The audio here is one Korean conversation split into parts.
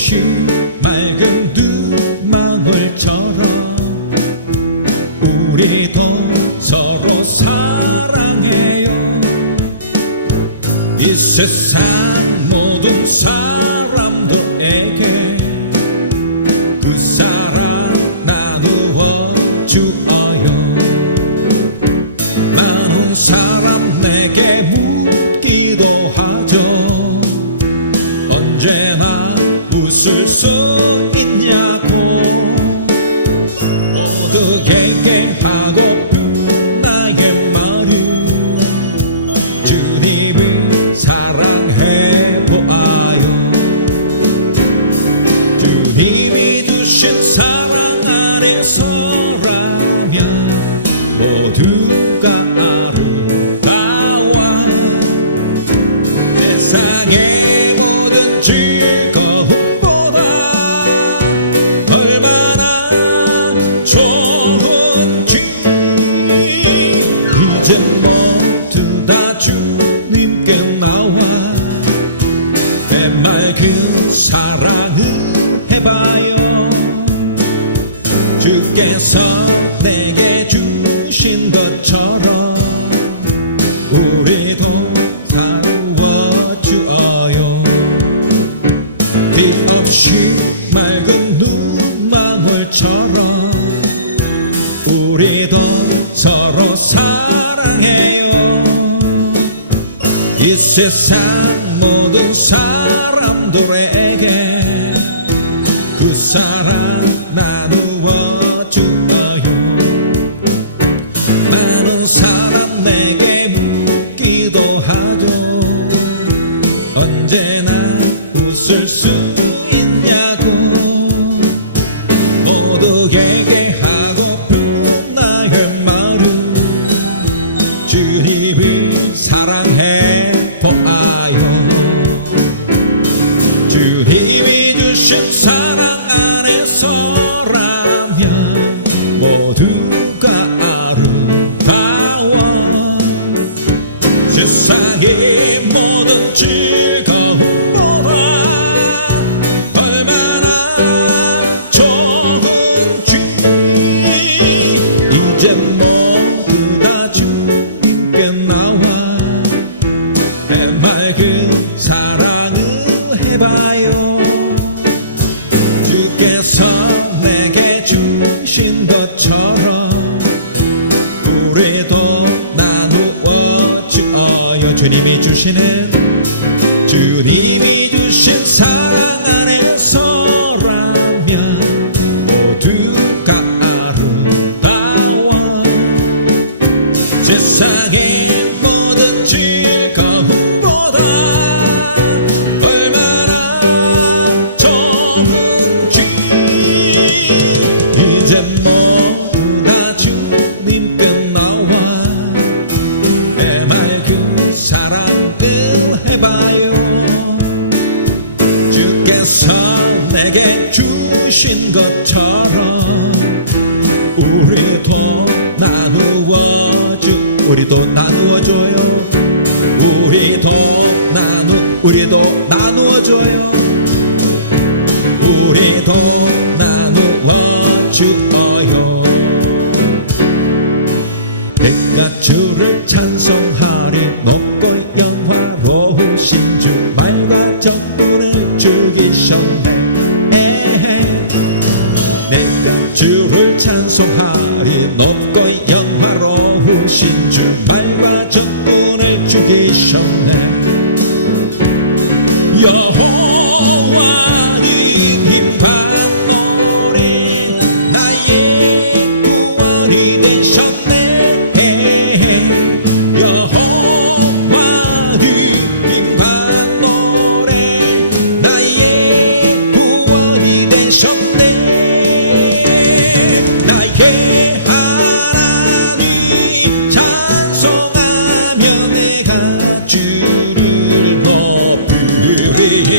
빈없이 맑은 눈망울처럼 우리도 서로 사랑해요. 이 세상 모든 사람들에게 그 사랑 나누어 주어요. 많은 사람 내게 묻기도 하죠. 언제나 웃을 수 있냐고. 어떻게 하고픈 나의 말은 주님을 사랑해 보아요. 주님이 주신 사랑 안에서라면 모두가 아름다워. 세상의 모든 즐거움보다 얼마나 좋은지. 이제 모두 다 주님께 나와 해맑은 사랑을 해봐요. 주께서 내게 주신 것처럼 우리도 나누어 주어요. 빈없이 맑은 눈망울처럼 우리도 서로 사랑해요. 이 세상 모든 사람들에게 그 사랑 나누어 주어요. 많은 사람 내게 묻기도 하죠. 언제나 웃을 수 있냐고. 모두에게 하고픈 나의 말은 주님을 사랑해 보아요. 주님이 주신 사랑 안에서라면 모두가 아름다워. 세상의 모든 즐거움보다 얼마나 좋은지. 이제 모두 다 주님께 나와 해맑은 사랑을 해봐요. 주께서 내게 주신 것처럼 우리도 나누어 주어요. 주님이 주신 사랑 안에서라면 모두가 아름다워. 세상의 모든 즐거움보다 얼마나 좋은지. 이제 모두 다 주님께 나와 해맑은 사랑을 해봐요. 주께서 내게 주신 것처럼 우리도 나누어줘요. 우리도 나누어줘요. 우리도 나누어주어요. 내가 주를 찬송하리. 높고 영화로우신 주 말과 정분을 죽이셨네. 내가 주를 찬송하리. 높고 영화로우신 주 말과 정분을 죽이셨네. 여호와는 힘찬 노래 나의 구원이 되셨네. 여호와는 힘찬 노래 나의 구원이 되셨네. 나의 하나님 찬송하며 내가 주를 높이리.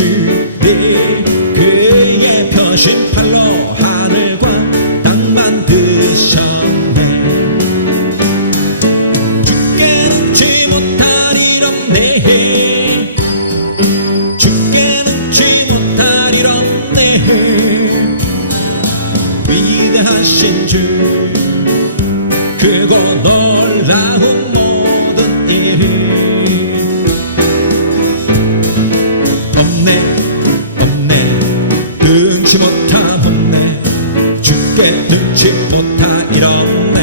주님 그의 펴신 팔로 하늘과 땅 만드셨네. 주께 능치 못할 일 없네. 주께 능치 못할 일 없네. 위대하신 주 크고 놀라운 모든 일 없네 없네 능치 못함 없네. 주께 능치 못할 일 없네.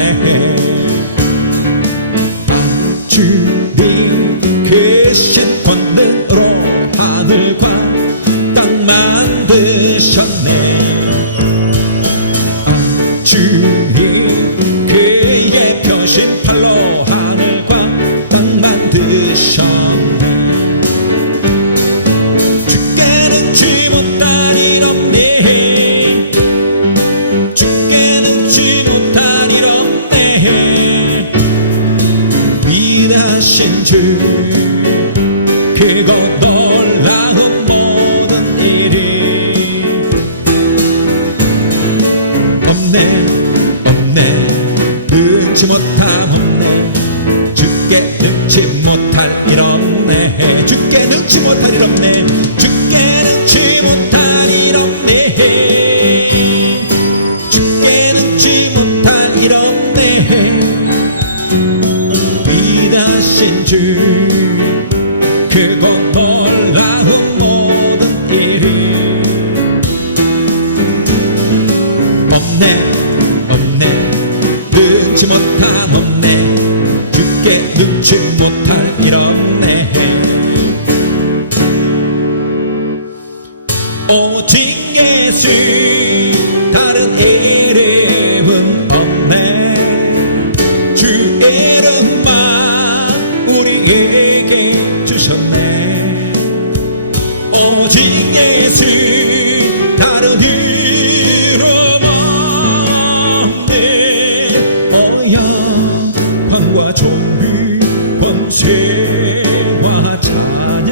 주님 크신 권능으로 하늘과 땅 만드셨네. 주님 그의 펴신 팔로 하늘과 땅 만드셨네. 주께 능치 못할 일 없네. 주께 능치 못할 일 없네. 위대하신 주 크고 놀라운 모든 일이 없네 없네 능치 못함 없네. 주께 능치 못할 일 없네. 주께 능치 못할 일 없네. 주께 능치 못할 일 없네. 주께 능치 못할 일 없네. 위대하신 주 크고 놀라운 모든 일이 없네 없네 능치 못함 없네. 주께 능치 못할 일 없네. 오직 예수 다른 이름은 없네. 주 이름만 우리에게 주셨네. 오직 예수 다른 이름 없네. 영광과 존귀 권세와 찬양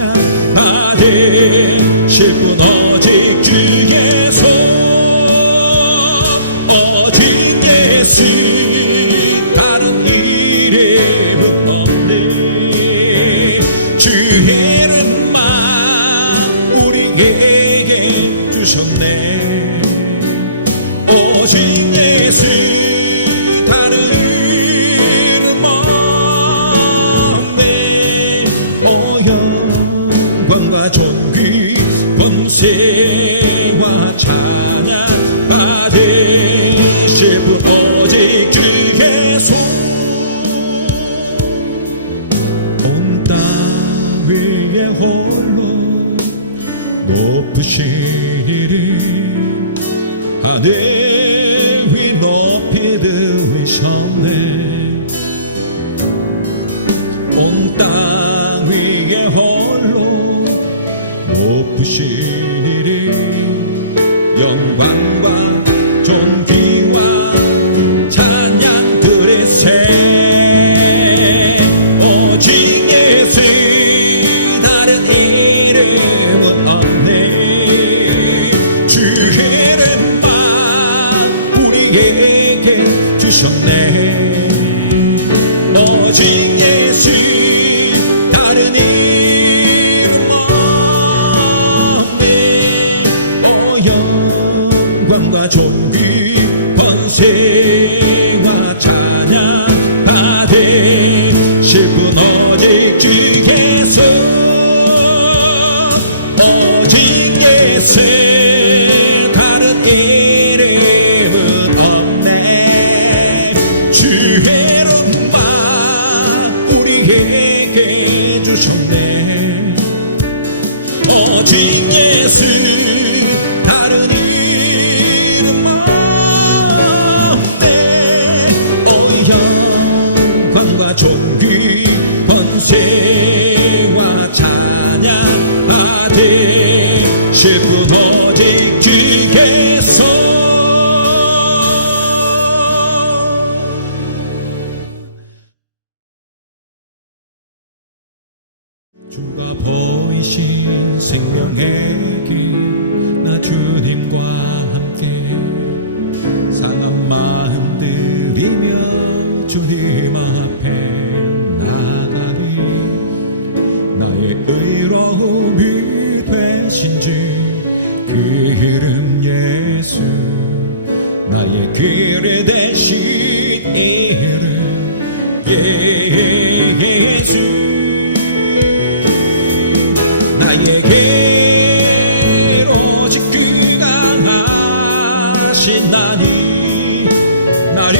받으실 분 오직 주 예수. 오직 예수 다른 이름은 없네. 주 이름만 우리에게 주셨네. 오직 예수 다른 이름 없네. 영광과 존귀 권세와 찬양 받으실 분 오직 주 예수. 온 땅 위에 홀로 높으시리. 하늘 위 높이 들으셨네. 온 땅 위에 홀로 높으시리. 영광과 존귀와 찬양 드리세. 오직 예수 다른 이름은 없네. 주 이름만 우리에게 주셨네. 오직 예수 다른 이름 없네. 영광과 존귀 권세와 찬양 받으실 분 오직 주 예수. 오직 예수 다른 이름은 없네. 주 이름만 우리에게 주셨네. 오직 예수 다른 이름 없네. 영광과 존귀 권세와 찬양 받으실 분 오직 주께서. 주가 보이신 생명 생명의 길, 나 주님과 함께 상한 마음 들이며 주님 앞에 나가리. 나의 의로움이 되신 주 그 이름 예수, 나의 길이 되신 이름 예수. 나에게 오직 그가 하시나니 나를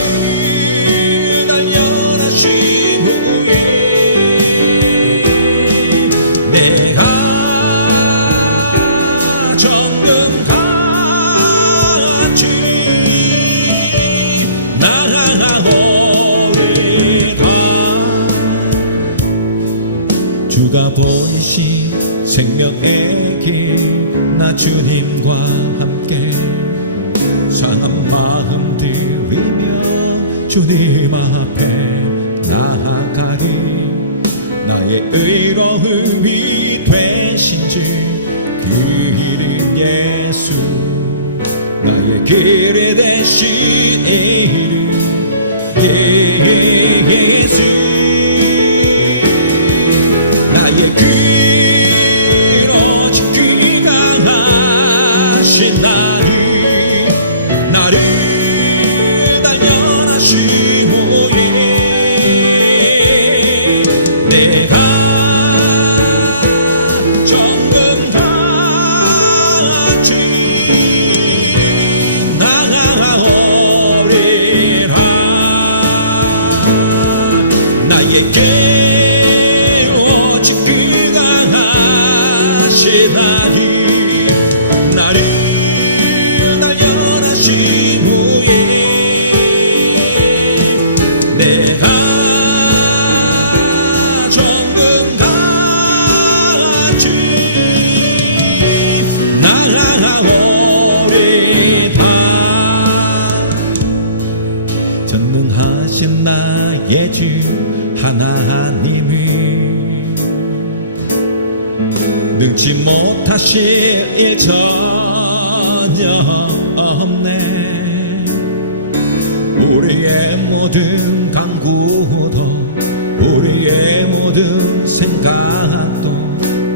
단련하신 후에 내가 정금같이 나아오리다. 주가 보이신 생명의 길, 나 주님과 함께 상한 마음 들이며 주님 앞에 나아가리. 나의 의로움이 되신 주 그 이름 예수, 나의 길이 되신 이름 예수. 나의 길 오직 그가 하시나니 나를 단련하신 후에 내가 정금같이 나아오리라. 나에게 오직 그가 하시나니 나를 단련하신 후에 내가 정금같이 나아오리다. 전능하신 나의 주 하나님이 능치 못하실 일 전혀 없네. 우리의 모든 간구도 우리의 모든 생각도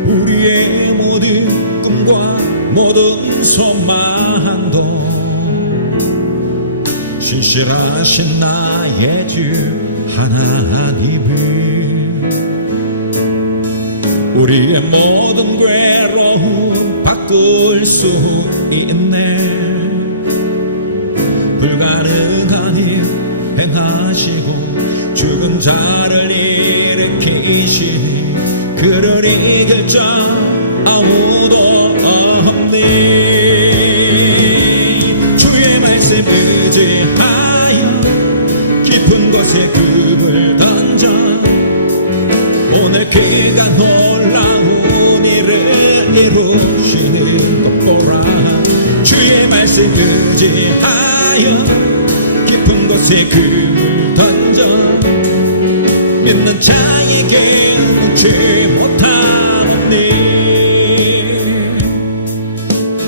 우리의 모든 꿈과 모든 소망도 신실하신 나의 주 하나님은 우리의 모든 괴로움 바꿀 수 있네. 불가능한 일 행하시고 죽은 자를 일으키시니 그를 이길 자 아무도 없네. 주의 말씀 의지하여 깊은 곳에 금을 던져 오늘 그가 놀라운 일을 이루시는 것 보라. 주의 말씀 의지하여 깊은 곳에 금을 던져 믿는 자에게 묻지 못하니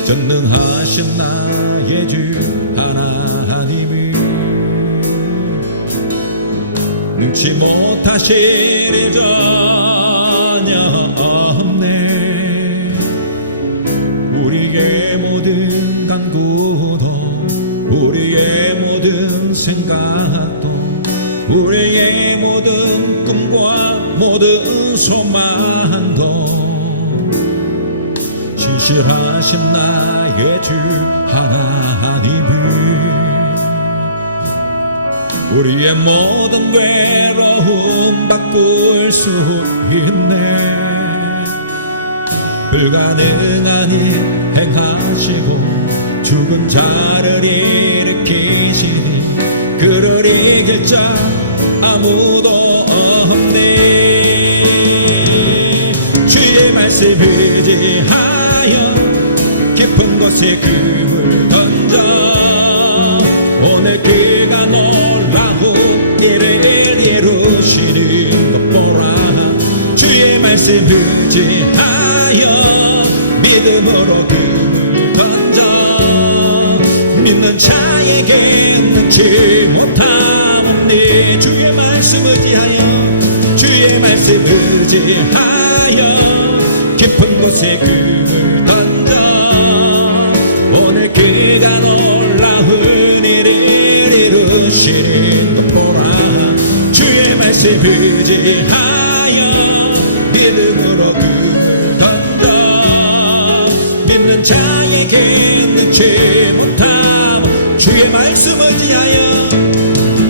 전능하신 나의 주 하나님이 능치 못하실 일 전혀 없네. 우리의 모든 간구도 우리의 모든 생각도 우리의 모든 꿈과 모든 소망도 신실하신 나의 주 하나님은 우리의 모든 괴로움 바꿀 수 있네. 불가능한 일 행하시고 죽은 자를 일으키시니 그를 이길 자 아무도 없네. 주의 말씀 의지하여 깊은 곳에 금을 던져 오늘 그가 놀라운 일을 이루시는 것 보라. 주의 말씀 의지하여 믿음 믿음으로 금을 던져 믿는 자에게 능치 못함은 네 주의 말씀 의지하여 주의 말씀 의지하여 깊은 곳에 금을 던져 오늘 그가 놀라운 일을 이루시는 것 보라 주의 말씀 의지하여 믿음으로 금을 던져 믿는 자에게 능치 못함 주의 말씀 의지하여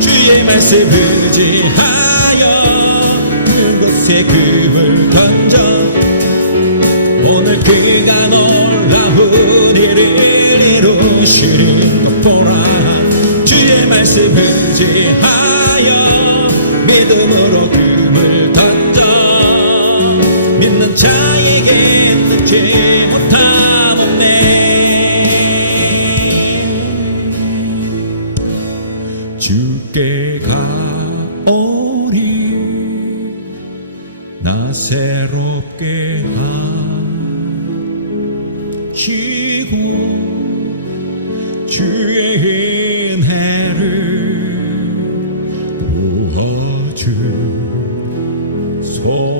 주의 말씀 의지하여 그곳에 금을 던져 오늘 그가 놀라운 일을 이루시는 것 보라 주의 말씀 의지하여 믿음으로 금을 던져 믿는 자에게 능치 못함없네 주께 가오리 나 새롭게 하시고 주의 은혜를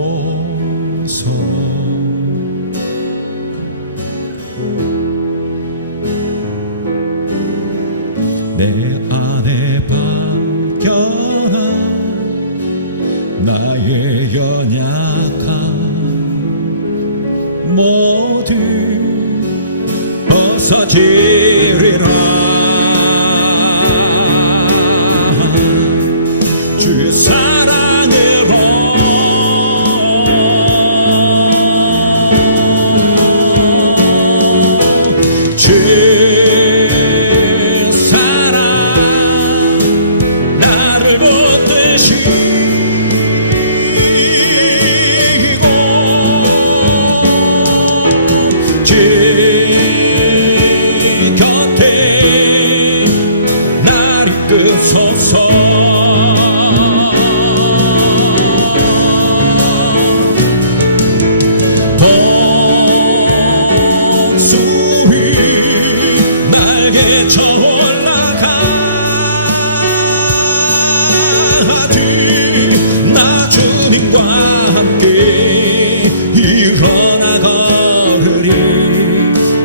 부어주소서 내 안에 박혀난 나의 연약함 모두 벗어지리라 주의 사랑으로 주의 사랑 나를 붙드시고 주 곁에 날 이끄소서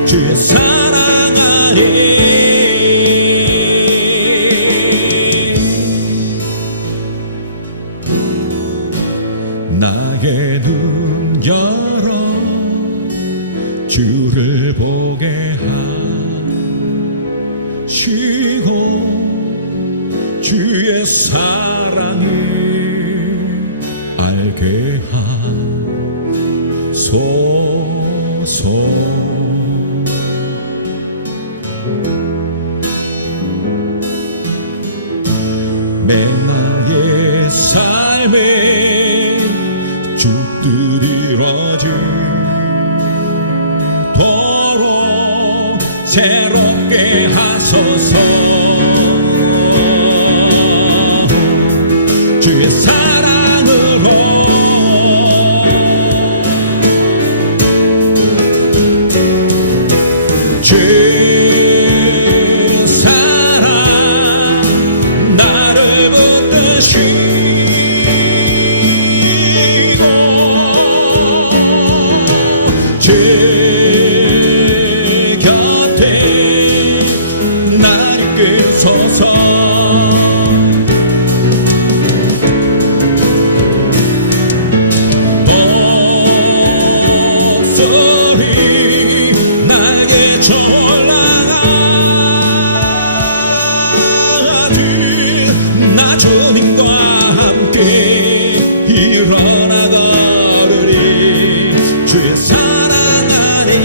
주의 사랑 안에 나의 눈 열어 주를 보게 하시고 주의 사랑을 알게 하소서 내 나의 삶에 주 뜻 이루어지도록 새롭게 하소서 주의 사랑으로 주의 사랑 나를 붙드시고 주 곁에 날 이끄소서 주님과 함께 일어나 걸으리 주의 사랑 안에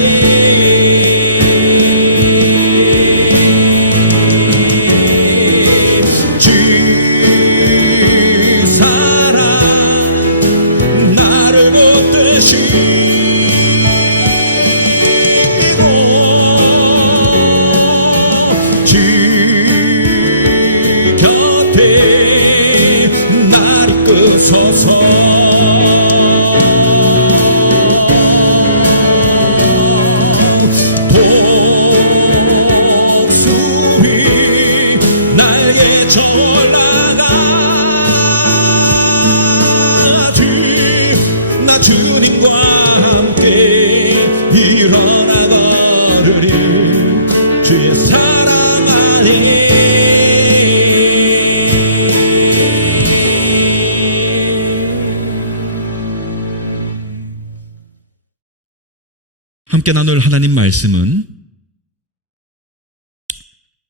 함께 나눌 하나님 말씀은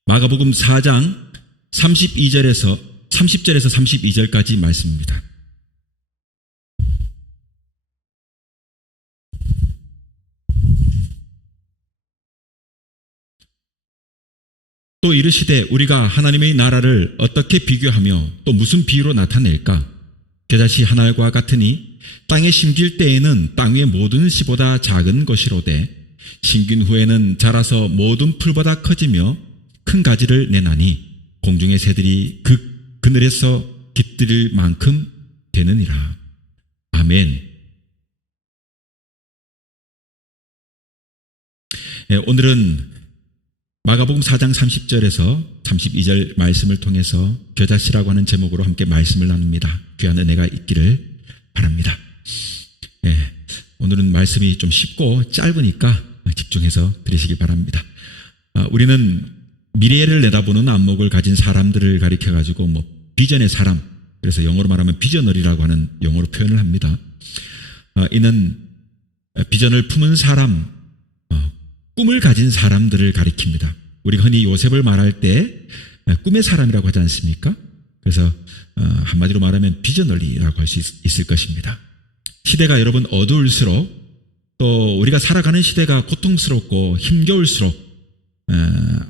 마가복음 4장 30절에서 32절까지 말씀입니다. 또 이르시되 우리가 하나님의 나라를 어떻게 비교하며 또 무슨 비유로 나타낼까? 겨자씨 한 알과 같으니 땅에 심길 때에는 땅 위의 모든 씨보다 작은 것이로되 심긴 후에는 자라서 모든 풀보다 커지며 큰 가지를 내나니 공중의 새들이 그 그늘에서 깃들일 만큼 되느니라. 아멘. 오늘은 마가복음 4장 30절에서 32절 말씀을 통해서 겨자씨라고 하는 제목으로 함께 말씀을 나눕니다. 귀한 은혜가 있기를 바랍니다. 오늘은 말씀이 좀 쉽고 짧으니까 집중해서 들으시기 바랍니다. 우리는 미래를 내다보는 안목을 가진 사람들을 가리켜가지고 비전의 사람, 그래서 영어로 말하면 비저너리라고 하는 영어로 표현을 합니다. 이는 비전을 품은 사람, 꿈을 가진 사람들을 가리킵니다. 우리가 흔히 요셉을 말할 때 꿈의 사람이라고 하지 않습니까? 그래서 한마디로 말하면 비저널리라고 할 수 있을 것입니다. 시대가 여러분 어두울수록 또 우리가 살아가는 시대가 고통스럽고 힘겨울수록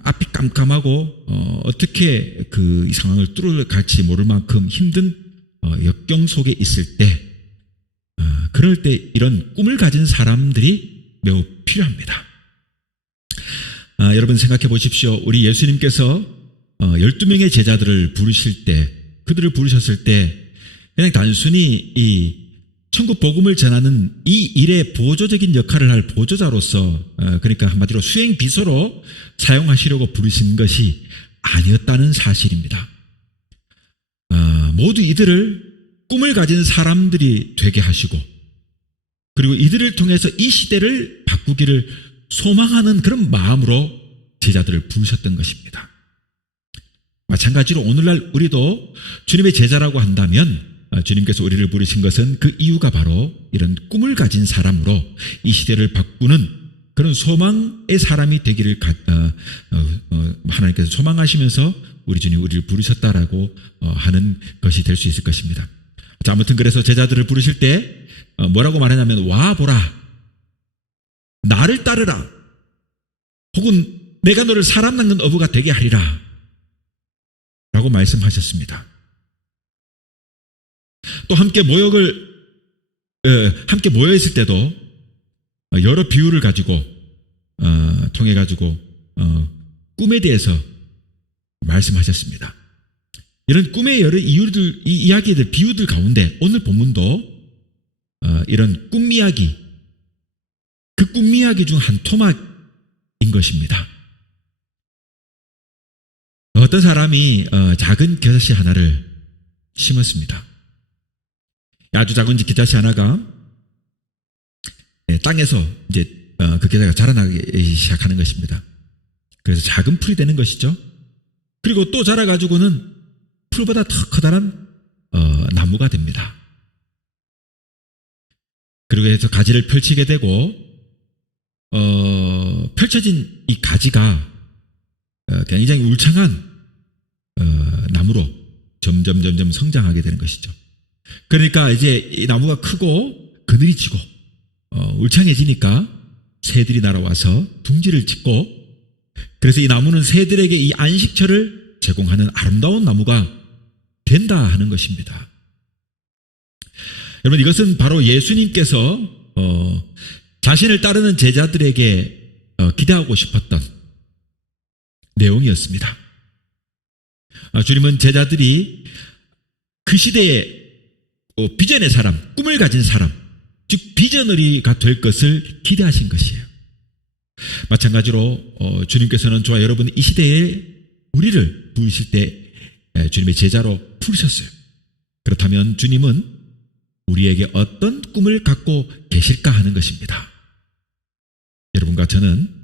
앞이 깜깜하고 어떻게 그 이 상황을 뚫어갈지 모를 만큼 힘든 역경 속에 있을 때 그럴 때 이런 꿈을 가진 사람들이 매우 필요합니다. 여러분 생각해 보십시오. 우리 예수님께서 12명의 제자들을 부르실 때, 그들을 부르셨을 때 그냥 단순히 이 천국 복음을 전하는 이 일의 보조적인 역할을 할 보조자로서, 그러니까 한마디로 수행 비서로 사용하시려고 부르신 것이 아니었다는 사실입니다. 모두 이들을 꿈을 가진 사람들이 되게 하시고, 그리고 이들을 통해서 이 시대를 바꾸기를 소망하는 그런 마음으로 제자들을 부르셨던 것입니다. 마찬가지로 오늘날 우리도 주님의 제자라고 한다면 주님께서 우리를 부르신 것은 그 이유가 바로 이런 꿈을 가진 사람으로 이 시대를 바꾸는 그런 소망의 사람이 되기를 하나님께서 소망하시면서 우리 주님 우리를 부르셨다라고 하는 것이 될 수 있을 것입니다. 자, 아무튼 그래서 제자들을 부르실 때 뭐라고 말하냐면 와 보라, 나를 따르라, 혹은 내가 너를 사람 낚는 어부가 되게 하리라 라고 말씀하셨습니다. 또 함께 모여 있을 때도 여러 비유를 가지고 통해 가지고 꿈에 대해서 말씀하셨습니다. 이런 꿈의 여러 이야기들, 비유들 가운데 오늘 본문도 이런 꿈 이야기, 그 꿈 이야기 중 한 토막인 것입니다. 어떤 사람이 작은 겨자씨 하나를 심었습니다. 아주 작은 겨자씨 하나가 땅에서 이제 그 겨자가 자라나기 시작하는 것입니다. 그래서 작은 풀이 되는 것이죠. 그리고 또 자라가지고는 풀보다 더 커다란 나무가 됩니다. 그리고 해서 가지를 펼치게 되고 펼쳐진 이 가지가 굉장히 울창한 나무로 점점 성장하게 되는 것이죠. 그러니까 이제 이 나무가 크고 그늘이 지고 울창해지니까 새들이 날아와서 둥지를 짓고, 그래서 이 나무는 새들에게 이 안식처를 제공하는 아름다운 나무가 된다 하는 것입니다. 여러분, 이것은 바로 예수님께서 자신을 따르는 제자들에게 기대하고 싶었던 내용이었습니다. 주님은 제자들이 그 시대의 비전의 사람, 꿈을 가진 사람, 즉 비저너리가 될 것을 기대하신 것이에요. 마찬가지로 주님께서는 저와 여러분 이 시대에 우리를 부르실 때 주님의 제자로 부르셨어요. 그렇다면 주님은 우리에게 어떤 꿈을 갖고 계실까 하는 것입니다. 여러분과 저는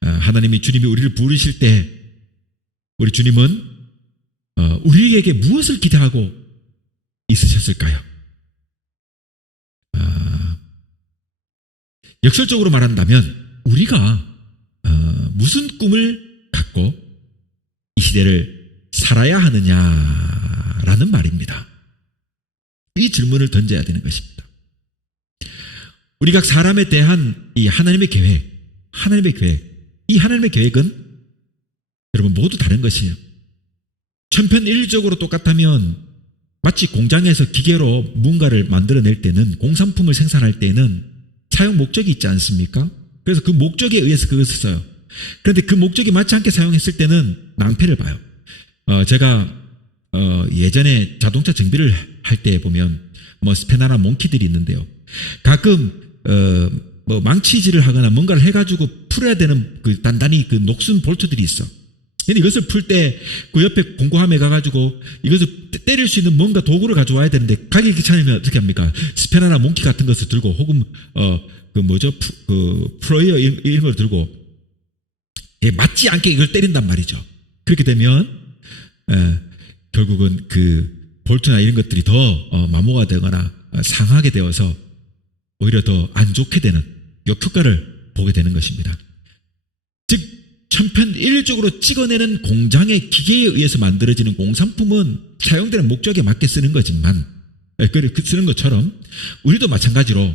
하나님이 주님이 우리를 부르실 때 우리 주님은 우리에게 무엇을 기대하고 있으셨을까요? 역설적으로 말한다면 우리가 무슨 꿈을 갖고 이 시대를 살아야 하느냐라는 말입니다. 이 질문을 던져야 되는 것입니다. 우리 각 사람에 대한 이 하나님의 계획, 이 하나님의 계획은 여러분 모두 다른 것이에요. 천편일률적으로 똑같다면 마치 공장에서 기계로 뭔가를 만들어낼 때는, 공산품을 생산할 때는 사용 목적이 있지 않습니까? 그래서 그 목적에 의해서 그것을 써요. 그런데 그 목적이 맞지 않게 사용했을 때는 낭패를 봐요. 제가 예전에 자동차 정비를 할 때 보면 스페나나 몽키들이 있는데요. 가끔 망치질을 하거나 뭔가를 해가지고 풀어야 되는 단단히 녹슨 볼트들이 있어. 근데 이것을 풀 때 그 옆에 공구함에 가가지고 이것을 때릴 수 있는 뭔가 도구를 가져와야 되는데 가기 귀찮으면 어떻게 합니까? 스페나나 몽키 같은 것을 들고 혹은 프로이어 이런 걸 들고 맞지 않게 이걸 때린단 말이죠. 그렇게 되면 결국은 그 볼트나 이런 것들이 더 마모가 되거나 상하게 되어서 오히려 더 안 좋게 되는 역효과를 보게 되는 것입니다. 즉 천편일률적으로 찍어내는 공장의 기계에 의해서 만들어지는 공산품은 사용되는 목적에 맞게 쓰는 거지만, 쓰는 것처럼 우리도 마찬가지로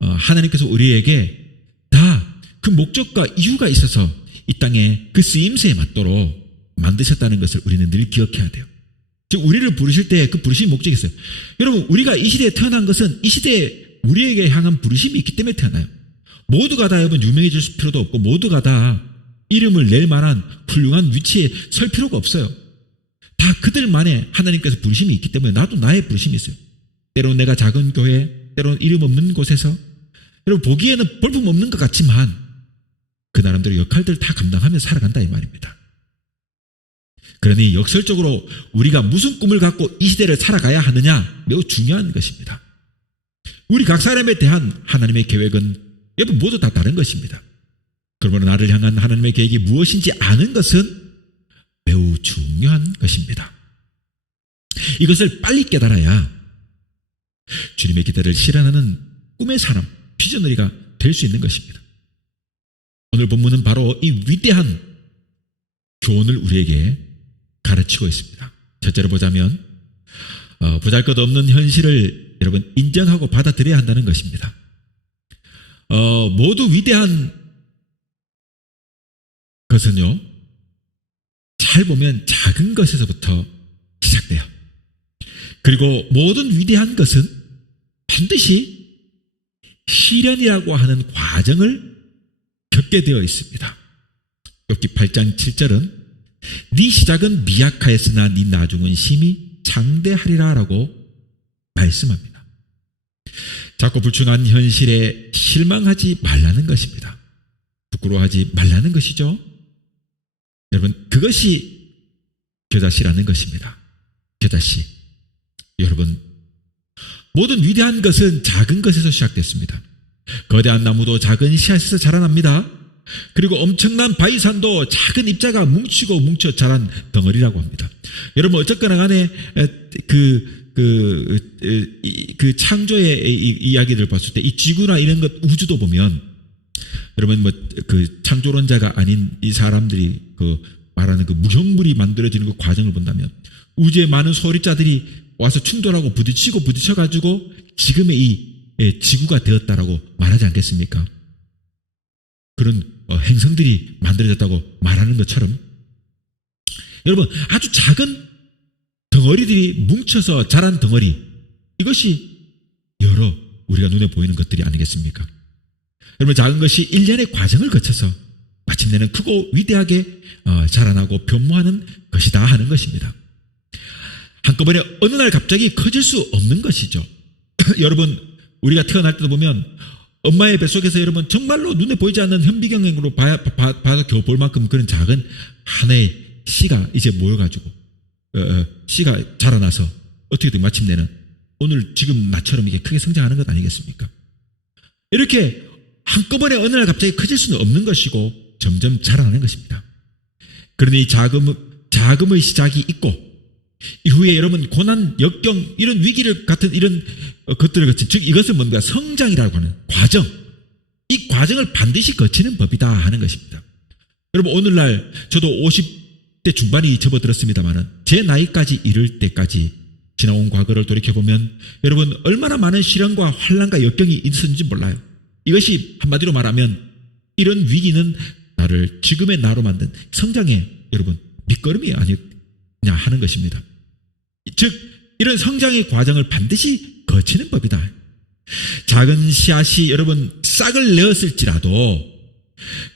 하나님께서 우리에게 다 그 목적과 이유가 있어서 이 땅에 그 쓰임새에 맞도록 만드셨다는 것을 우리는 늘 기억해야 돼요. 즉 우리를 부르실 때 그 부르신 목적이 있어요. 여러분, 우리가 이 시대에 태어난 것은 이 시대에 우리에게 향한 부르심이 있기 때문에 태어나요. 모두가 다 여러분 유명해질 필요도 없고 모두가 다 이름을 낼 만한 훌륭한 위치에 설 필요가 없어요. 다 그들만의 하나님께서 부르심이 있기 때문에 나도 나의 부르심이 있어요. 때로는 내가 작은 교회, 때로는 이름 없는 곳에서, 여러분 보기에는 볼품 없는 것 같지만 그 나름대로 역할들을 다 감당하며 살아간다 이 말입니다. 그러니 역설적으로 우리가 무슨 꿈을 갖고 이 시대를 살아가야 하느냐 매우 중요한 것입니다. 우리 각 사람에 대한 하나님의 계획은 여러분 모두 다 다른 것입니다. 그러므로 나를 향한 하나님의 계획이 무엇인지 아는 것은 매우 중요한 것입니다. 이것을 빨리 깨달아야 주님의 기대를 실현하는 꿈의 사람, 비전너리가 될 수 있는 것입니다. 오늘 본문은 바로 이 위대한 교훈을 우리에게 가르치고 있습니다. 첫째로 보자면 보잘것없는 현실을 여러분 인정하고 받아들여야 한다는 것입니다. 모두 위대한 것은요, 잘 보면 작은 것에서부터 시작돼요. 그리고 모든 위대한 것은 반드시 시련이라고 하는 과정을 겪게 되어 있습니다. 욥기 8장 7절은 네 시작은 미약하였으나 네 나중은 심히 장대하리라 라고 말씀합니다. 작고 불충한 현실에 실망하지 말라는 것입니다. 부끄러워하지 말라는 것이죠. 여러분, 그것이 겨자씨라는 것입니다. 겨자씨. 여러분, 모든 위대한 것은 작은 것에서 시작됐습니다. 거대한 나무도 작은 씨앗에서 자라납니다. 그리고 엄청난 바위산도 작은 잎자가 뭉치고 뭉쳐 자란 덩어리라고 합니다. 여러분, 어쨌거나 간에 그 창조의 이야기를 봤을 때 이 지구나 이런 것, 우주도 보면 여러분 그 창조론자가 아닌 이 사람들이 말하는 그 무형물이 만들어지는 그 과정을 본다면 우주의 많은 소리자들이 와서 충돌하고 부딪혀가지고 지금의 이 지구가 되었다라고 말하지 않겠습니까? 그런 행성들이 만들어졌다고 말하는 것처럼 여러분, 아주 작은 덩어리들이 뭉쳐서 자란 덩어리, 이것이 여러 우리가 눈에 보이는 것들이 아니겠습니까? 여러분, 작은 것이 일련의 과정을 거쳐서 마침내는 크고 위대하게 자라나고 변모하는 것이다 하는 것입니다. 한꺼번에 어느 날 갑자기 커질 수 없는 것이죠. 여러분, 우리가 태어날 때도 보면 엄마의 뱃속에서 여러분 정말로 눈에 보이지 않는 현미경으로 봐서 겨우 볼 만큼 그런 작은 하나의 씨가 이제 모여가지고 씨가 자라나서 어떻게든 마침내는 오늘 지금 나처럼 이게 크게 성장하는 것 아니겠습니까? 이렇게 한꺼번에 어느 날 갑자기 커질 수는 없는 것이고 점점 자라나는 것입니다. 그러니 자금의 시작이 있고 이후에 여러분 고난, 역경, 이런 위기를 같은 이런 것들을 거친, 즉 이것을 뭔가 성장이라고 하는 과정, 이 과정을 반드시 거치는 법이다 하는 것입니다. 여러분, 오늘날 저도 50대 중반이 접어들었습니다만 제 나이까지 이를 때까지 지나온 과거를 돌이켜보면 여러분 얼마나 많은 시련과 환난과 역경이 있었는지 몰라요. 이것이 한마디로 말하면 이런 위기는 나를 지금의 나로 만든 성장의 여러분 밑거름이 아니냐 하는 것입니다. 즉 이런 성장의 과정을 반드시 거치는 법이다. 작은 씨앗이 여러분 싹을 내었을지라도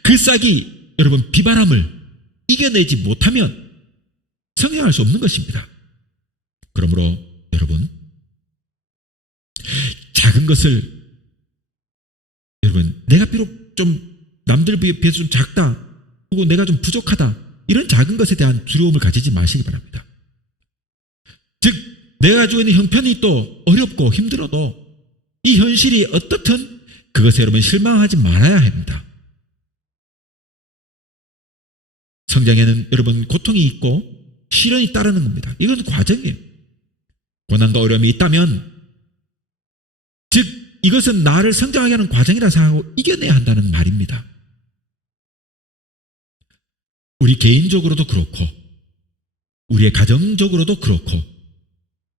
그 싹이 여러분 비바람을 이겨내지 못하면 성장할 수 없는 것입니다. 그러므로 여러분 작은 것을 여러분 내가 비록 좀 남들 비해서 좀 작다 혹은 내가 좀 부족하다 이런 작은 것에 대한 두려움을 가지지 마시기 바랍니다. 즉 내가 가지고 있는 형편이 또 어렵고 힘들어도 이 현실이 어떻든 그것에 여러분 실망하지 말아야 합니다. 성장에는 여러분 고통이 있고 시련이 따르는 겁니다. 이건 과정이에요. 고난과 어려움이 있다면 즉 이것은 나를 성장하게 하는 과정이라 생각하고 이겨내야 한다는 말입니다. 우리 개인적으로도 그렇고 우리의 가정적으로도 그렇고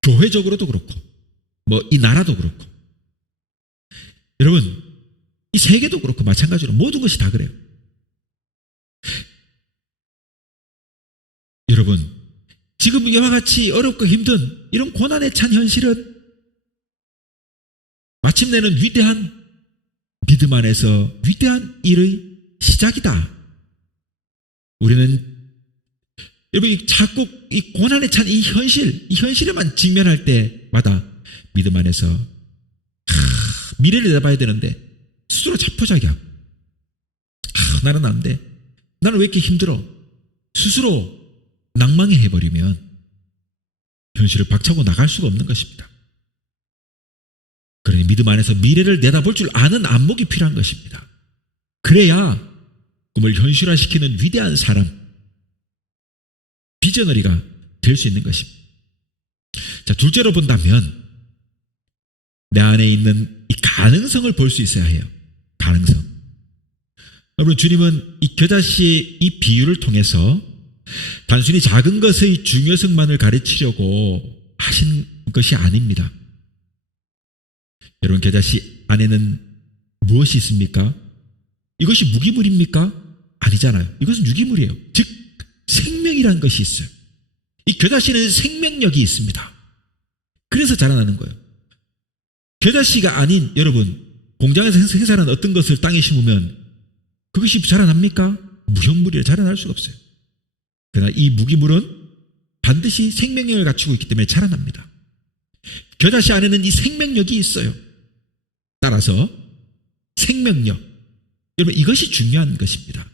교회적으로도 그렇고 뭐 이 나라도 그렇고 여러분 이 세계도 그렇고 마찬가지로 모든 것이 다 그래요. 여러분 지금 이와 같이 어렵고 힘든 이런 고난에 찬 현실은 마침내는 위대한 믿음 안에서 위대한 일의 시작이다. 우리는 여러분 자꾸 이 고난에 찬 이 현실에만 직면할 때마다 믿음 안에서 미래를 내다봐야 되는데 스스로 자포자기하고 나는 안 돼. 나는 왜 이렇게 힘들어. 스스로 낭망해 해버리면 현실을 박차고 나갈 수가 없는 것입니다. 그러니 믿음 안에서 미래를 내다볼 줄 아는 안목이 필요한 것입니다. 그래야 꿈을 현실화시키는 위대한 사람, 비저너리가 될 수 있는 것입니다. 자, 둘째로 본다면 내 안에 있는 이 가능성을 볼 수 있어야 해요. 가능성. 여러분 주님은 이 겨자씨의 이 비유를 통해서 단순히 작은 것의 중요성만을 가르치려고 하신 것이 아닙니다. 여러분 겨자씨 안에는 무엇이 있습니까? 이것이 무기물입니까? 아니잖아요. 이것은 유기물이에요. 즉 생명이라는 것이 있어요. 이 겨자씨는 생명력이 있습니다. 그래서 자라나는 거예요. 겨자씨가 아닌 여러분 공장에서 생산한 어떤 것을 땅에 심으면 그것이 자라납니까? 무형물이라 자라날 수가 없어요. 그러나 이 무기물은 반드시 생명력을 갖추고 있기 때문에 자라납니다. 겨자씨 안에는 이 생명력이 있어요. 따라서 생명력, 여러분 이것이 중요한 것입니다.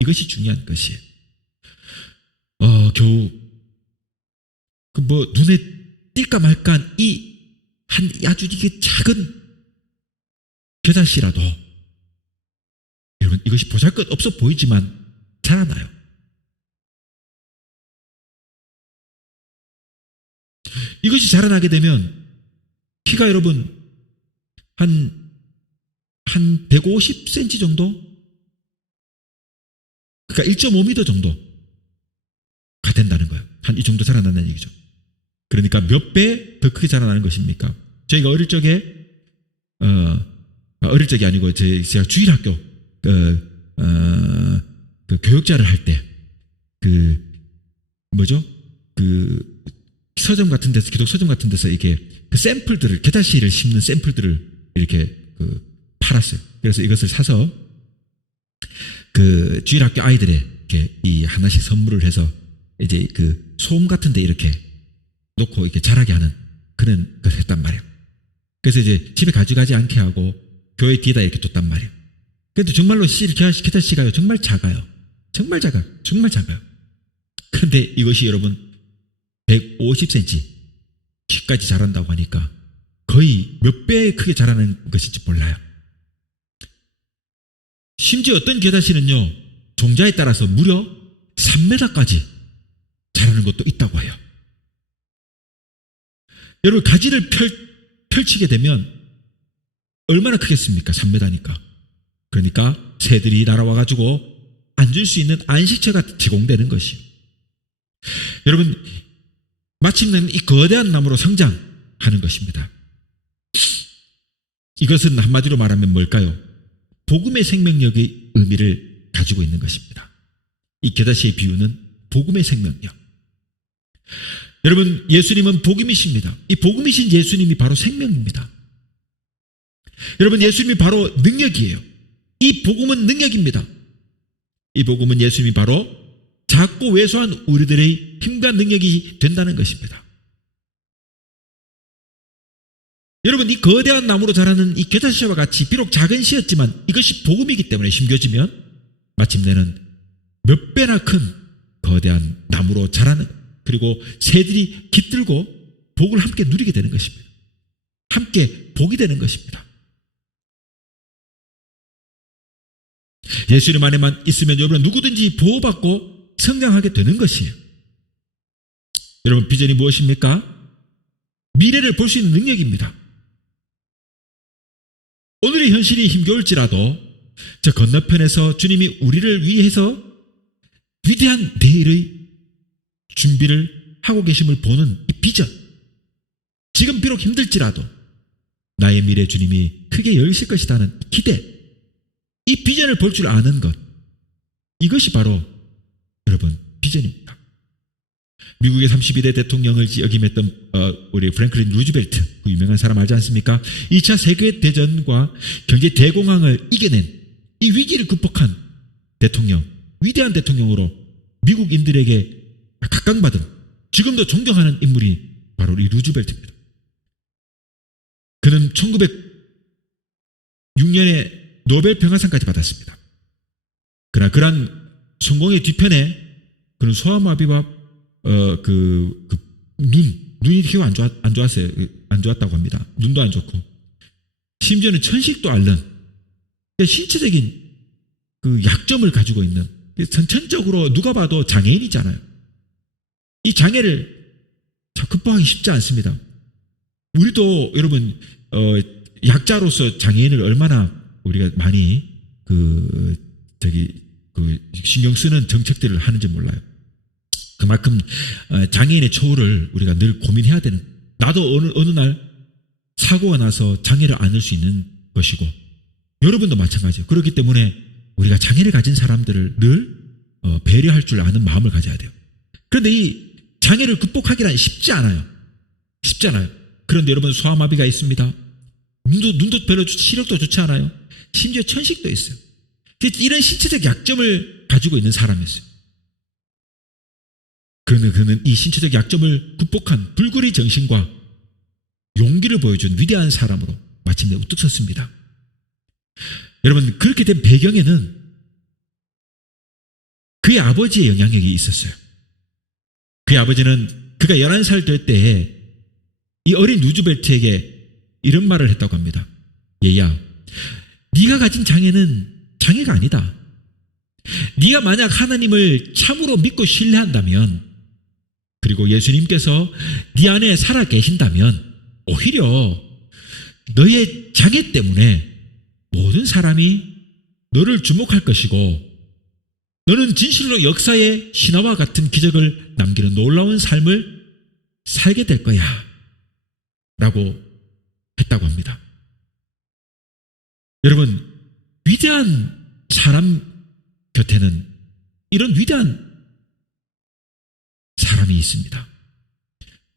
이것이 중요한 것이에요. 겨우 눈에 띌까 말까 이 아주 이게 작은 겨자씨라도 여러분 이것이 보잘것없어 보이지만 자라나요. 이것이 자라나게 되면 키가 여러분 한 150cm 정도? 그러니까 1.5m 정도가 된다는 거예요. 한 이 정도 자라난다는 얘기죠. 그러니까 몇 배 더 크게 자라나는 것입니까? 저희가 어릴 적에 어릴 적이 아니고 제가 주일학교 그 교육자를 할 때 서점 같은 데서 기독 서점 같은 데서 이게 그 샘플들을 겨자씨를 심는 샘플들을 이렇게 팔았어요. 그래서 이것을 사서 그 주일학교 아이들에게 이 하나씩 선물을 해서 이제 그 소음 같은 데 이렇게 놓고 이렇게 자라게 하는 그런 걸 했단 말이에요. 그래서 이제 집에 가져가지 않게 하고 교회 뒤에다 이렇게 뒀단 말이에요. 그런데 정말로 겨자씨가요 정말 작아요. 정말 작아요. 정말 작아요. 그런데 이것이 여러분 150cm 키까지 자란다고 하니까 거의 몇 배 크게 자라는 것인지 몰라요. 심지어 어떤 겨자씨는요 종자에 따라서 무려 3m까지 자라는 것도 있다고 해요. 여러분 가지를 펼치게 되면 얼마나 크겠습니까? 3m니까 그러니까 새들이 날아와가지고 앉을 수 있는 안식처가 제공되는 것이요. 여러분, 마침내는 이 거대한 나무로 성장하는 것입니다. 이것은 한마디로 말하면 뭘까요? 복음의 생명력의 의미를 가지고 있는 것입니다. 이 게다시의 비유는 복음의 생명력. 여러분, 예수님은 복음이십니다. 이 복음이신 예수님이 바로 생명입니다. 여러분, 예수님이 바로 능력이에요. 이 복음은 능력입니다. 이 복음은 예수님이 바로 작고 왜소한 우리들의 힘과 능력이 된다는 것입니다. 여러분, 이 거대한 나무로 자라는 이 게다시와 같이 비록 작은 씨였지만 이것이 복음이기 때문에 심겨지면 마침내는 몇 배나 큰 거대한 나무로 자라는, 그리고 새들이 깃들고 복을 함께 누리게 되는 것입니다. 함께 복이 되는 것입니다. 예수님 안에만 있으면 여러분은 누구든지 보호받고 성장하게 되는 것이에요. 여러분, 비전이 무엇입니까? 미래를 볼 수 있는 능력입니다. 오늘의 현실이 힘겨울지라도 저 건너편에서 주님이 우리를 위해서 위대한 내일의 준비를 하고 계심을 보는 이 비전, 지금 비록 힘들지라도 나의 미래 주님이 크게 열실 것이라는 기대, 이 비전을 볼 줄 아는 것, 이것이 바로 여러분 비전입니다. 미국의 32대 대통령을 역임했던 우리 프랭클린 루즈벨트, 그 유명한 사람 알지 않습니까? 2차 세계대전과 경제 대공황을 이겨낸 이 위기를 극복한 대통령, 위대한 대통령으로 미국인들에게 각광받은, 지금도 존경하는 인물이 바로 이 루즈벨트입니다. 그는 1906년에 노벨 평화상까지 받았습니다. 그러나 그러한 성공의 뒤편에 그는 소아마비와 눈이 되게 안 좋았어요. 안 좋았다고 합니다. 눈도 안 좋고, 심지어는 천식도 앓는 신체적인 그 약점을 가지고 있는, 전천적으로 누가 봐도 장애인이잖아요. 이 장애를 극복하기 쉽지 않습니다. 우리도 여러분 약자로서 장애인을 얼마나 우리가 많이 신경 쓰는 정책들을 하는지 몰라요. 그만큼 장애인의 처우를 우리가 늘 고민해야 되는, 나도 어느 날 사고가 나서 장애를 안을 수 있는 것이고 여러분도 마찬가지예요. 그렇기 때문에 우리가 장애를 가진 사람들을 늘 배려할 줄 아는 마음을 가져야 돼요. 그런데 이 장애를 극복하기란 쉽지 않아요. 쉽지 않아요. 그런데 여러분, 소아마비가 있습니다. 눈도 별로 시력도 좋지 않아요. 심지어 천식도 있어요. 이런 신체적 약점을 가지고 있는 사람이었어요. 그는 이 신체적 약점을 극복한 불굴의 정신과 용기를 보여준 위대한 사람으로 마침내 우뚝 섰습니다. 여러분, 그렇게 된 배경에는 그의 아버지의 영향력이 있었어요. 그의 아버지는 그가 11살 될 때에 이 어린 루즈벨트에게 이런 말을 했다고 합니다. 얘야, 네가 가진 장애는 장애가 아니다. 네가 만약 하나님을 참으로 믿고 신뢰한다면, 그리고 예수님께서 네 안에 살아 계신다면 오히려 너의 장애 때문에 모든 사람이 너를 주목할 것이고 너는 진실로 역사의 신화와 같은 기적을 남기는 놀라운 삶을 살게 될 거야 라고 했다고 합니다. 여러분, 위대한 사람 곁에는 이런 위대한 사람이 있습니다.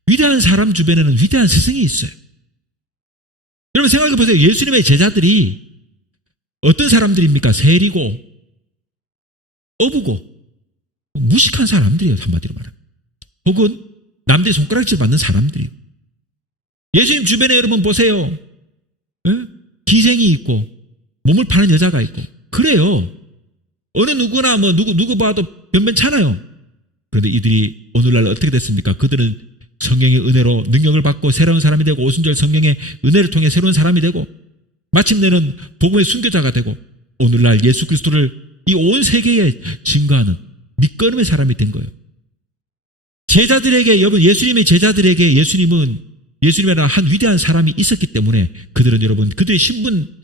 위대한 사람 주변에는 위대한 스승이 있어요. 여러분, 생각해 보세요. 예수님의 제자들이 어떤 사람들입니까? 세리고 어부고 무식한 사람들이에요. 한마디로 말하면. 혹은 남들의 손가락질 받는 사람들이에요. 예수님 주변에 여러분 보세요. 기생이 있고 몸을 파는 여자가 있고 그래요. 어느 누구나 누구 봐도 변변찮아요. 그런데 이들이 오늘날 어떻게 됐습니까? 그들은 성령의 은혜로 능력을 받고 새로운 사람이 되고 오순절 성령의 은혜를 통해 새로운 사람이 되고 마침내는 복음의 순교자가 되고 오늘날 예수 그리스도를 이 온 세계에 증거하는 밑거름의 사람이 된 거예요. 제자들에게, 여러분, 예수님의 제자들에게 예수님이라는 한 위대한 사람이 있었기 때문에 그들은 여러분, 그들의 신분,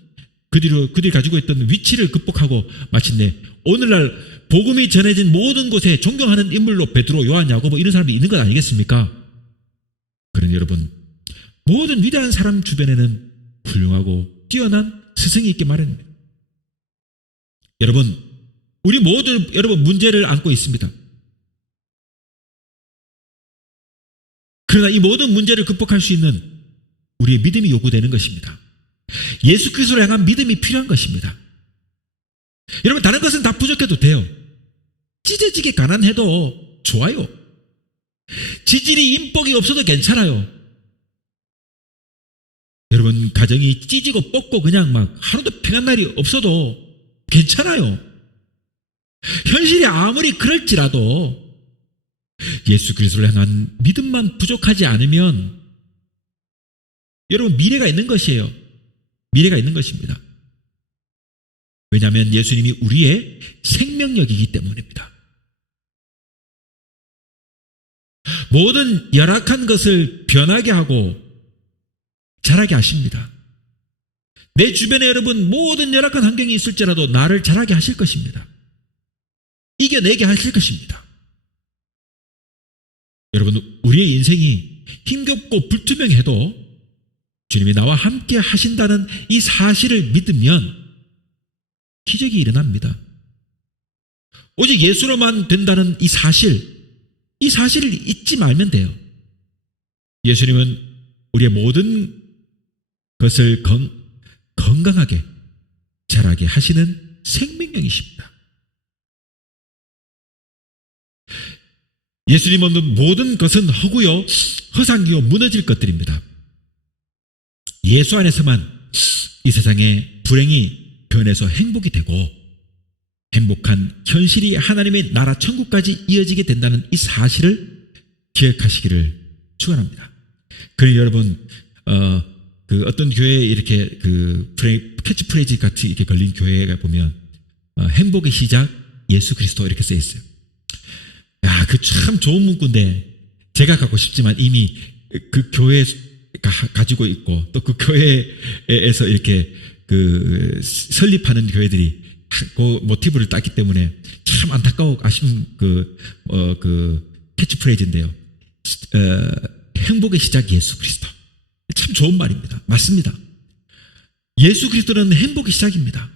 그들이 가지고 있던 위치를 극복하고 마침내 오늘날 복음이 전해진 모든 곳에 존경하는 인물로 베드로, 요한, 야고보 이런 사람이 있는 것 아니겠습니까? 그러니 여러분, 모든 위대한 사람 주변에는 훌륭하고 뛰어난 스승이 있기 마련입니다. 여러분, 우리 모두 여러분 문제를 안고 있습니다. 그러나 이 모든 문제를 극복할 수 있는 우리의 믿음이 요구되는 것입니다. 예수 그리스도를 향한 믿음이 필요한 것입니다. 여러분, 다른 것은 다 부족해도 돼요. 찢어지게 가난해도 좋아요. 지질이 인복이 없어도 괜찮아요. 여러분, 가정이 찢어지고 뽑고 그냥 막 하루도 평안 날이 없어도 괜찮아요. 현실이 아무리 그럴지라도 예수 그리스도를 향한 믿음만 부족하지 않으면 여러분, 미래가 있는 것이에요. 미래가 있는 것입니다. 왜냐하면 예수님이 우리의 생명력이기 때문입니다. 모든 열악한 것을 변하게 하고 자라게 하십니다. 내 주변에 여러분 모든 열악한 환경이 있을지라도 나를 자라게 하실 것입니다. 이겨내게 하실 것입니다. 여러분, 우리의 인생이 힘겹고 불투명해도 주님이 나와 함께 하신다는 이 사실을 믿으면 기적이 일어납니다. 오직 예수로만 된다는 이 사실을 잊지 말면 돼요. 예수님은 우리의 모든 것을 건강하게 자라게 하시는 생명력이십니다. 예수님 없는 모든 것은 허구요, 허상이요, 무너질 것들입니다. 예수 안에서만 이 세상의 불행이 변해서 행복이 되고 행복한 현실이 하나님의 나라 천국까지 이어지게 된다는 이 사실을 기억하시기를 축원합니다. 그러니 여러분, 어떤 교회에 이렇게 캐치프레이즈 같이 이렇게 걸린 교회가 보면 행복의 시작 예수 그리스도 이렇게 써 있어요. 야, 그 참 좋은 문구인데 제가 갖고 싶지만 이미 그 교회가 가지고 있고 또 그 교회에서 이렇게 설립하는 교회들이 그 모티브를 땄기 때문에 참 안타까워 아쉬운 캐치프레이즈인데요. 행복의 시작 예수 그리스도. 참 좋은 말입니다. 맞습니다. 예수 그리스도는 행복의 시작입니다.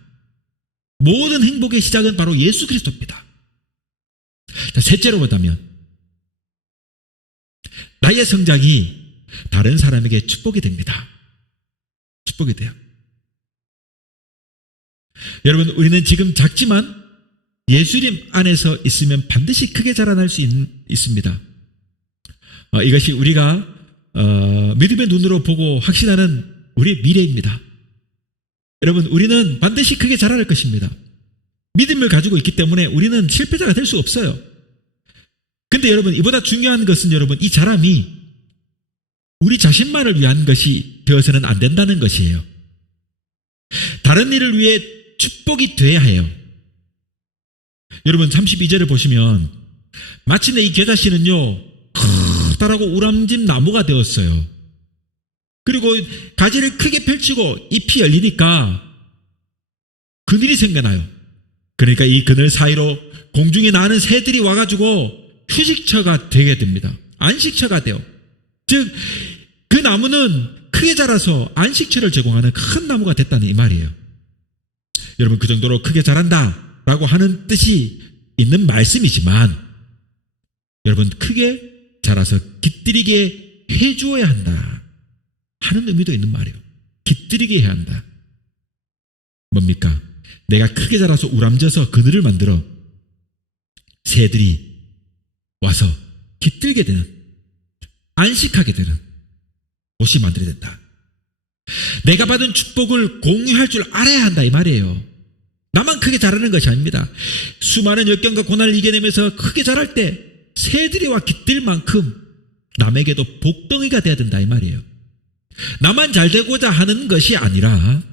모든 행복의 시작은 바로 예수 그리스도입니다. 자, 셋째로 보자면 나의 성장이 다른 사람에게 축복이 됩니다. 축복이 돼요. 여러분, 우리는 지금 작지만 예수님 안에서 있으면 반드시 크게 자라날 수 있습니다. 이것이 우리가 믿음의 눈으로 보고 확신하는 우리의 미래입니다. 여러분, 우리는 반드시 크게 자라날 것입니다. 믿음을 가지고 있기 때문에 우리는 실패자가 될 수 없어요. 근데 여러분, 이보다 중요한 것은 여러분, 이 자람이 우리 자신만을 위한 것이 되어서는 안 된다는 것이에요. 다른 일을 위해 축복이 돼야 해요. 여러분, 32절을 보시면 마침내 이 겨자씨는요 커다랗고 우람진 나무가 되었어요. 그리고 가지를 크게 펼치고 잎이 열리니까 그늘이 생겨나요. 그러니까 이 그늘 사이로 공중에 나는 새들이 와가지고 휴식처가 되게 됩니다. 안식처가 돼요. 즉, 그 나무는 크게 자라서 안식처를 제공하는 큰 나무가 됐다는 이 말이에요. 여러분, 그 정도로 크게 자란다라고 하는 뜻이 있는 말씀이지만 여러분, 크게 자라서 깃들이게 해주어야 한다 하는 의미도 있는 말이에요. 깃들이게 해야 한다. 뭡니까? 내가 크게 자라서 우람져서 그늘을 만들어 새들이 와서 깃들게 되는, 안식하게 되는 곳이 만들어야 된다. 내가 받은 축복을 공유할 줄 알아야 한다 이 말이에요. 나만 크게 자라는 것이 아닙니다. 수많은 역경과 고난을 이겨내면서 크게 자랄 때 새들이 와 깃들 만큼 남에게도 복덩이가 돼야 된다 이 말이에요. 나만 잘 되고자 하는 것이 아니라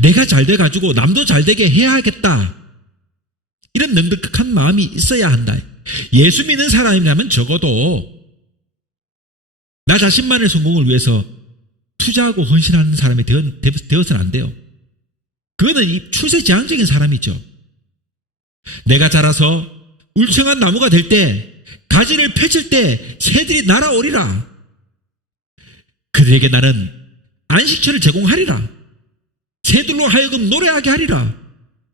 내가 잘 돼가지고 남도 잘 되게 해야겠다, 이런 넉넉한 마음이 있어야 한다. 예수 믿는 사람이라면 적어도 나 자신만의 성공을 위해서 투자하고 헌신하는 사람이 되어서는 안 돼요. 그거는 이 출세지향적인 사람이죠. 내가 자라서 울창한 나무가 될 때, 가지를 펼칠 때 새들이 날아오리라. 그들에게 나는 안식처를 제공하리라. 새들로 하여금 노래하게 하리라.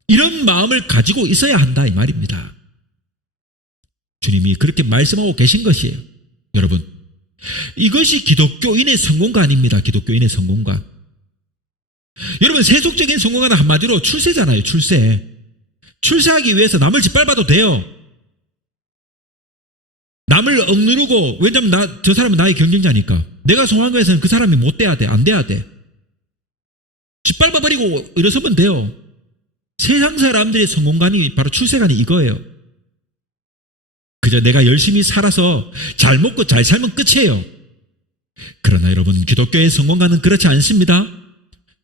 이런 마음을 가지고 있어야 한다 이 말입니다. 주님이 그렇게 말씀하고 계신 것이에요. 여러분, 이것이 기독교인의 성공가 아닙니다. 기독교인의 성공가. 여러분, 세속적인 성공은 한마디로 출세잖아요. 출세하기 위해서 남을 짓밟아도 돼요. 남을 억누르고, 왜냐면 저 사람은 나의 경쟁자니까. 내가 성공한 거에서는 그 사람이 못 돼야 돼. 안 돼야 돼. 짓밟아버리고 일어서면 돼요. 세상 사람들의 성공관이 바로 출세관이 이거예요. 그저 내가 열심히 살아서 잘 먹고 잘 살면 끝이에요. 그러나 여러분, 기독교의 성공관은 그렇지 않습니다.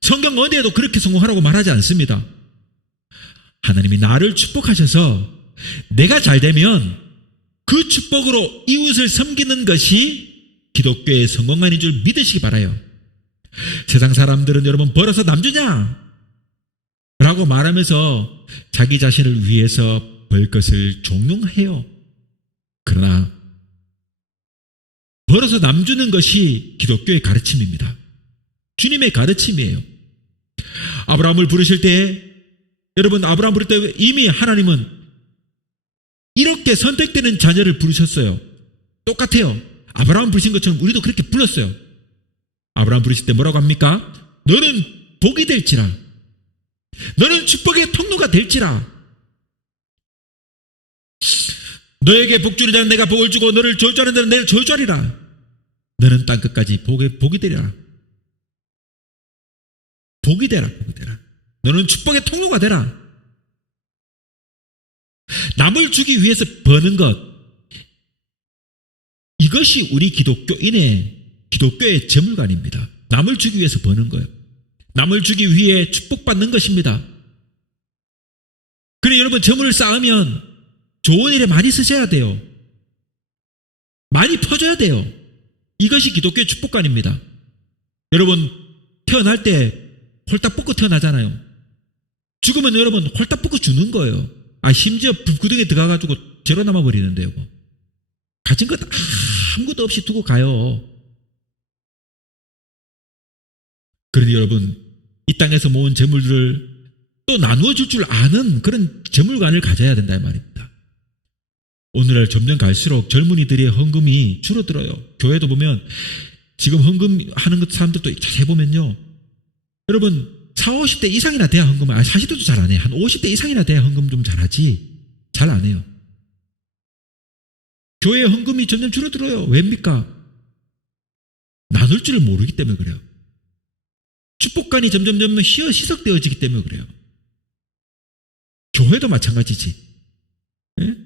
성경 어디에도 그렇게 성공하라고 말하지 않습니다. 하나님이 나를 축복하셔서 내가 잘 되면 그 축복으로 이웃을 섬기는 것이 기독교의 성공관인 줄 믿으시기 바라요. 세상 사람들은 여러분 벌어서 남주냐? 라고 말하면서 자기 자신을 위해서 벌 것을 종용해요. 그러나 벌어서 남주는 것이 기독교의 가르침입니다. 주님의 가르침이에요. 아브라함을 부르실 때, 여러분, 아브라함 부를 때 이미 하나님은 이렇게 선택되는 자녀를 부르셨어요. 똑같아요. 아브라함 부르신 것처럼 우리도 그렇게 불렀어요. 아브라함 부르실 때 뭐라고 합니까? 너는 복이 될지라. 너는 축복의 통로가 될지라. 너에게 복 주는 자는 내가 복을 주고 너를 저주하는 자는 내가 저주하리라. 너는 땅끝까지 복이 되리라. 복이 되라. 너는 축복의 통로가 되라. 남을 주기 위해서 버는 것, 이것이 우리 기독교의 재물관입니다. 남을 주기 위해서 버는 거예요. 남을 주기 위해 축복받는 것입니다. 그래, 여러분, 재물을 쌓으면 좋은 일에 많이 쓰셔야 돼요. 많이 퍼줘야 돼요. 이것이 기독교의 축복관입니다. 여러분, 태어날 때 홀딱 벗고 태어나잖아요. 죽으면 여러분 홀딱 벗고 죽는 거예요. 심지어 불구덩이에 들어가가지고 죄로 남아버리는데요. 가진 것 아무것도 없이 두고 가요. 그러니 여러분, 이 땅에서 모은 재물들을 또 나누어 줄 줄 아는 그런 재물관을 가져야 된다 이 말입니다. 오늘날 점점 갈수록 젊은이들의 헌금이 줄어들어요. 교회도 보면 지금 헌금하는 사람들도 자세히 보면요, 여러분 40, 50대 이상이나 돼야 헌금을, 40대도 잘 안 해요. 한 50대 이상이나 돼야 헌금 좀 잘하지 잘 안 해요. 교회 헌금이 점점 줄어들어요. 왜입니까? 나눌 줄을 모르기 때문에 그래요. 축복관이 점점 희석되어지기 때문에 그래요. 교회도 마찬가지지. 예?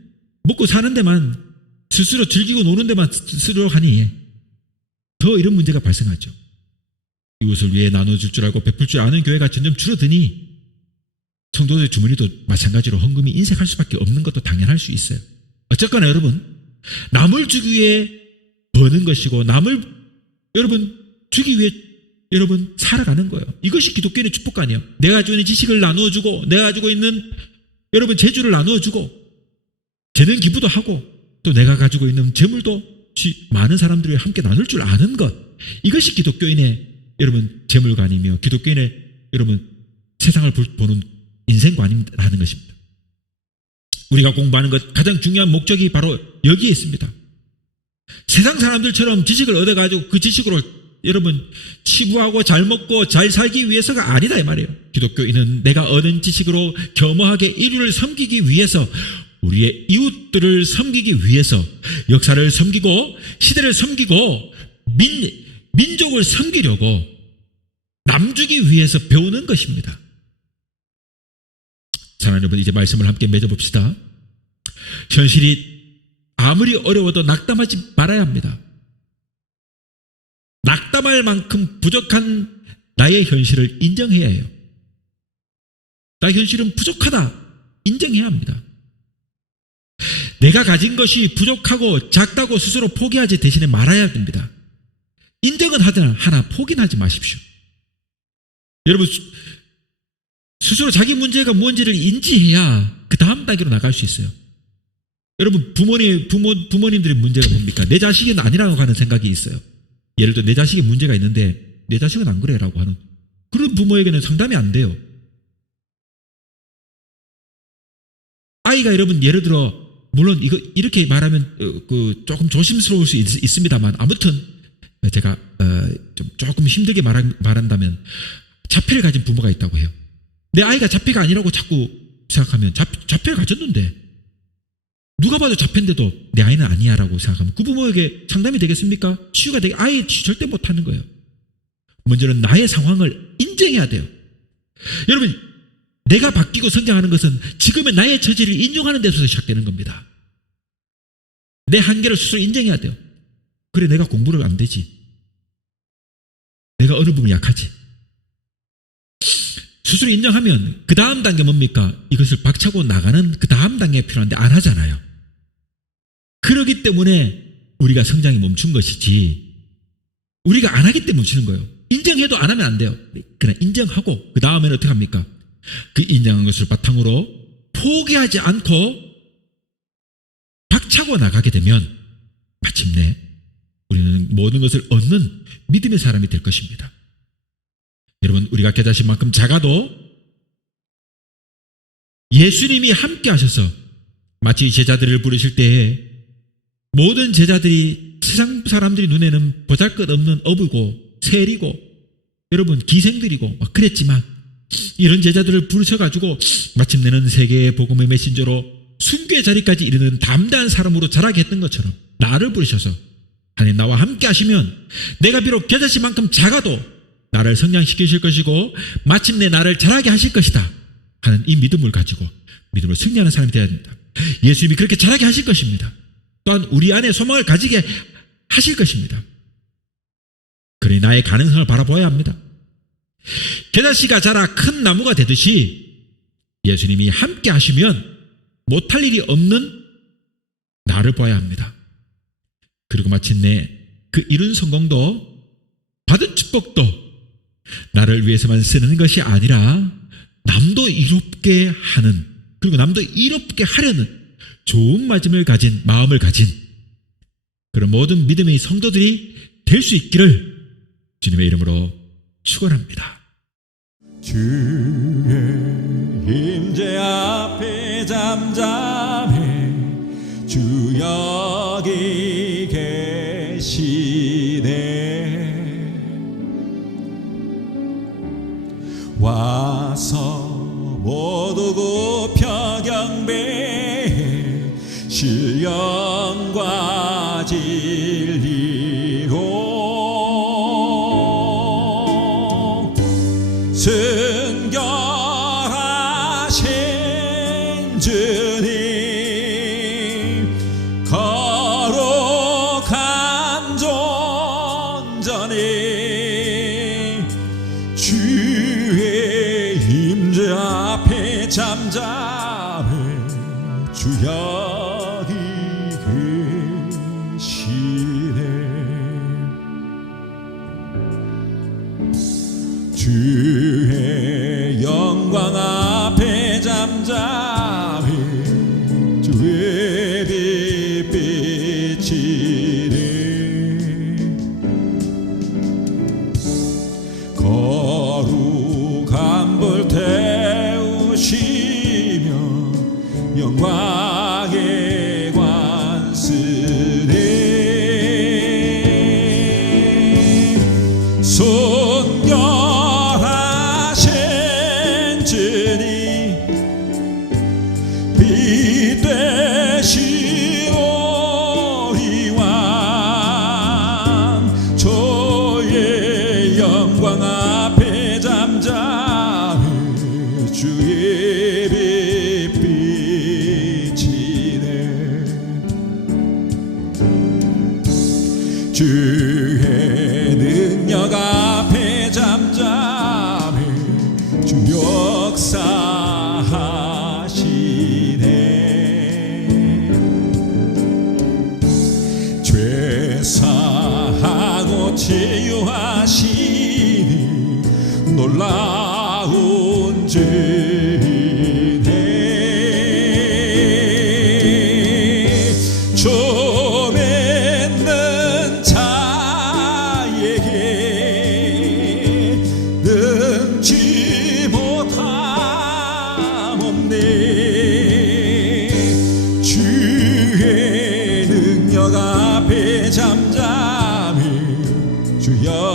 먹고 사는 데만 스스로 즐기고 노는 데만 쓰려고 하니 더 이런 문제가 발생하죠. 이웃을 위해 나눠줄 줄 알고 베풀 줄 아는 교회가 점점 줄어드니 성도들의 주머니도 마찬가지로 헌금이 인색할 수밖에 없는 것도 당연할 수 있어요. 어쨌거나 여러분, 남을 주기 위해 버는 것이고 남을 여러분 주기 위해 여러분 살아가는 거예요. 이것이 기독교의 축복관이에요. 내가 가지고 있는 지식을 나누어주고, 내가 가지고 있는 여러분 재주를 나누어주고, 재능 기부도 하고, 또 내가 가지고 있는 재물도 많은 사람들이 함께 나눌 줄 아는 것, 이것이 기독교인의 여러분 재물관이며 기독교인의 여러분 세상을 보는 인생관이라는 것입니다. 우리가 공부하는 것 가장 중요한 목적이 바로 여기에 있습니다. 세상 사람들처럼 지식을 얻어가지고 그 지식으로 여러분 치부하고 잘 먹고 잘 살기 위해서가 아니다 이 말이에요. 기독교인은 내가 얻은 지식으로 겸허하게 인류를 섬기기 위해서, 우리의 이웃들을 섬기기 위해서, 역사를 섬기고 시대를 섬기고 민족을 섬기려고 남주기 위해서 배우는 것입니다. 사랑하는 여러분, 이제 말씀을 함께 맺어봅시다. 현실이 아무리 어려워도 낙담하지 말아야 합니다. 낙담할 만큼 부족한 나의 현실을 인정해야 해요. 나의 현실은 부족하다 인정해야 합니다. 내가 가진 것이 부족하고 작다고 스스로 포기하지 대신에 말아야 됩니다. 인정은 하나 포기는 하지 마십시오. 여러분, 스스로 자기 문제가 뭔지를 인지해야 그 다음 단계로 나갈 수 있어요. 여러분, 부모님들의 문제가 뭡니까? 내 자식은 아니라고 하는 생각이 있어요. 예를 들어 내 자식에 문제가 있는데 내 자식은 안 그래라고 하는 그런 부모에게는 상담이 안 돼요. 아이가 여러분 예를 들어 물론 이거 이렇게 말하면 조금 조심스러울 수 있습니다만 아무튼 제가 조금 힘들게 말한다면 자폐를 가진 부모가 있다고 해요. 내 아이가 자폐가 아니라고 자꾸 생각하면 자폐를 가졌는데 누가 봐도 자폐인데도 내 아이는 아니야라고 생각하면 그 부모에게 상담이 되겠습니까? 치유가 되게 아예 절대 못하는 거예요. 먼저는 나의 상황을 인정해야 돼요. 여러분, 내가 바뀌고 성장하는 것은 지금의 나의 처지를 인정하는 데서 시작되는 겁니다. 내 한계를 스스로 인정해야 돼요. 그래, 내가 공부를 안 되지. 내가 어느 부분이 약하지. 스스로 인정하면 그 다음 단계 뭡니까? 이것을 박차고 나가는 그 다음 단계가 필요한데 안 하잖아요. 그러기 때문에 우리가 성장이 멈춘 것이지 우리가 안 하기 때문에 멈추는 거예요. 인정해도 안 하면 안 돼요. 그냥 인정하고 그 다음에는 어떻게 합니까? 그 인정한 것을 바탕으로 포기하지 않고 박차고 나가게 되면 마침내 우리는 모든 것을 얻는 믿음의 사람이 될 것입니다. 여러분, 우리가 깨닫신만큼 작아도 예수님이 함께 하셔서 마치 제자들을 부르실 때에 모든 제자들이 세상 사람들이 눈에는 보잘것없는 어부고 세리고 여러분 기생들이고 막 그랬지만 이런 제자들을 부르셔가지고 마침내는 세계의 복음의 메신저로 순교의 자리까지 이르는 담대한 사람으로 자라게 했던 것처럼 나를 부르셔서 하나님 나와 함께 하시면 내가 비록 겨자씨만큼 작아도 나를 성장시키실 것이고 마침내 나를 자라게 하실 것이다 하는 이 믿음을 가지고 믿음으로 승리하는 사람이 되어야 됩니다. 예수님이 그렇게 자라게 하실 것입니다. 또한 우리 안에 소망을 가지게 하실 것입니다. 그러니 나의 가능성을 바라보아야 합니다. 겨자씨가 자라 큰 나무가 되듯이 예수님이 함께 하시면 못할 일이 없는 나를 봐야 합니다. 그리고 마침내 그 이룬 성공도 받은 축복도 나를 위해서만 쓰는 것이 아니라 남도 이롭게 하는 그리고 남도 이롭게 하려는 좋은 마음을 가진 그런 모든 믿음의 성도들이 될 수 있기를 주님의 이름으로 축원합니다. 주의 임재 앞에 잠잠해 주 여기 계시네 와서 모두 굽혀 경배해 신령과 진리로 순결하신 주님 거룩한 존전에 주의 임재 앞에 잠잠해 주 여기 계시네 주의 영광 앞에 잠잠해 주의 빛비치네 거룩한 불 태우시며 영광의 관쓰네 순결하신 주님 빛 되신 우리 왕 주의 영광 앞에 잠잠해 주의 빛 비치네 주의 능력 앞에 잠잠해 주 역사하시네 죄 사하고 치유하시니 놀라운 주 주여